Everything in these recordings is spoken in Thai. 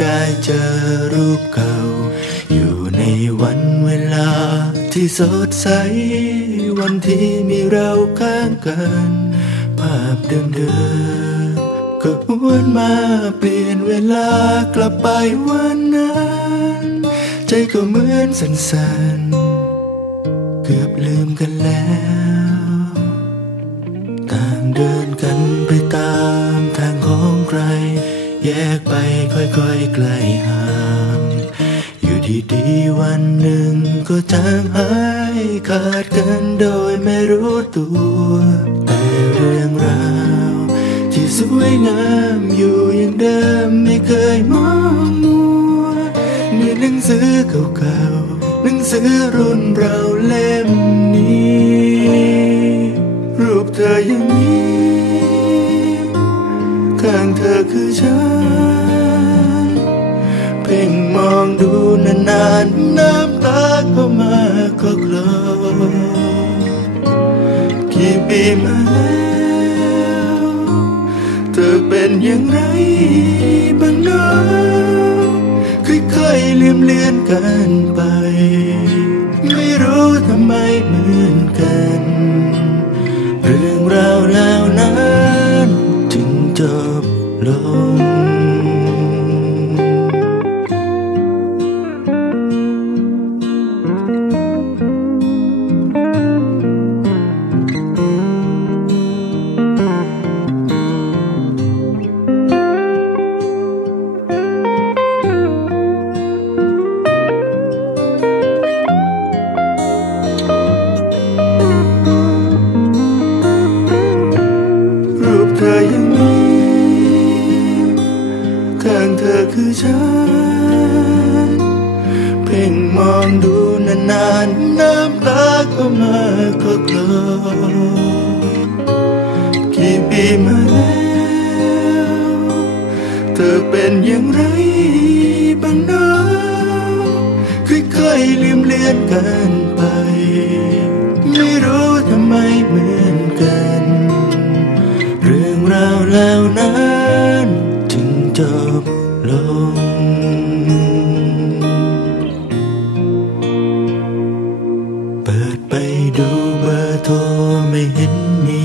ได้เจอรูปเก่า อยู่ในวันเวลาที่สดใส วันที่มีเราข้างกัน ภาพเดิมๆก็หวนมาเปลี่ยนเวลากลับไปวันนั้น ใจก็เหมือนสันสันเกือบลืมกันแล้วต่างเดินกันไปตามทางของใคร แยกไปค่อยๆไกลห่าง อยู่ดีๆวันหนึ่งก็จางหายขาดกันโดยไม่รู้ตัว แต่เรื่องราวที่สวยงามอยู่อย่างเดิมไม่เคยมองมัวในหนังสือเก่าๆหนังสือรุ่นเราเล่มนี้ รูปเธอยังมี ข้างเธอคือฉัน เพ่งมองดูนานๆ น้ำตาก็มาก็กลอกี่ปีมาแล้วเธอเป็นอย่างไรบ้างเนาะค่อยๆเลืมเลือนกันไป ไม่รู้ทำไมเหมือนกัน เรื่องราวแล้ว บ มาแล้ว เธอเป็นอย่างไรบ้างเนะค่อยๆลืมเลือนกันไป ไม่รู้ทำไมเหมือนกัน เรื่องราวแล้วนั้นจึงจบลงเปิดไปดูเบอร์โทรไม่เห็นมี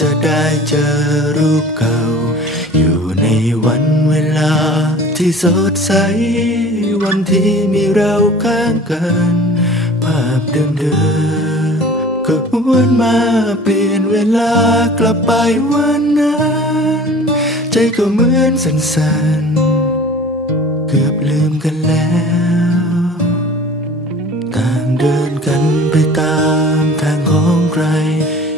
จะได้เจอรูปเก่า อยู่ในวันเวลาที่สดใส วันที่มีเราข้างกัน ภาพเดิมๆก็หวนมาเปลี่ยนเวลากลับไปวันนั้น ใจก็เหมือนสั่นๆ เกือบลืมกันแล้ว ต่างเดินกันไปตาม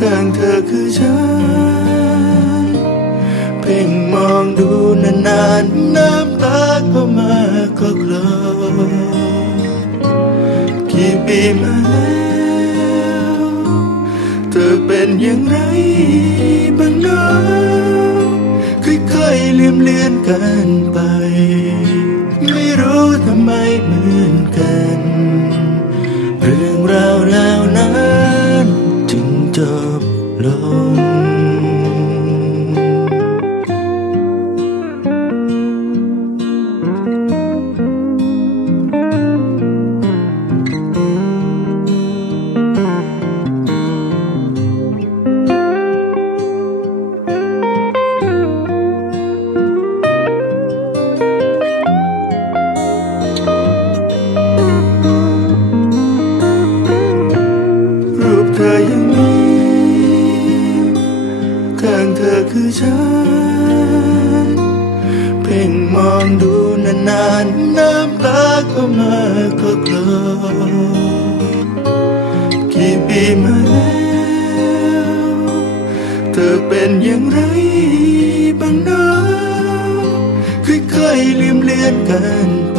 ข้างเธอคือฉัน เพ่งมองดูนานๆน้ำตาเข้ามาก็กลอกี่ปีมาแล้วเธอเป็นอย่างไรบ้างเนาะค่อยๆเลืมเลือนกันไป ไม่รู้ทำไมเหมือนกัน เรื่องราวนั้น กลอกี่ปีมาแล้ว เธอเป็นอย่างไรบ้างนะค่อยๆลืมเลือนกันไป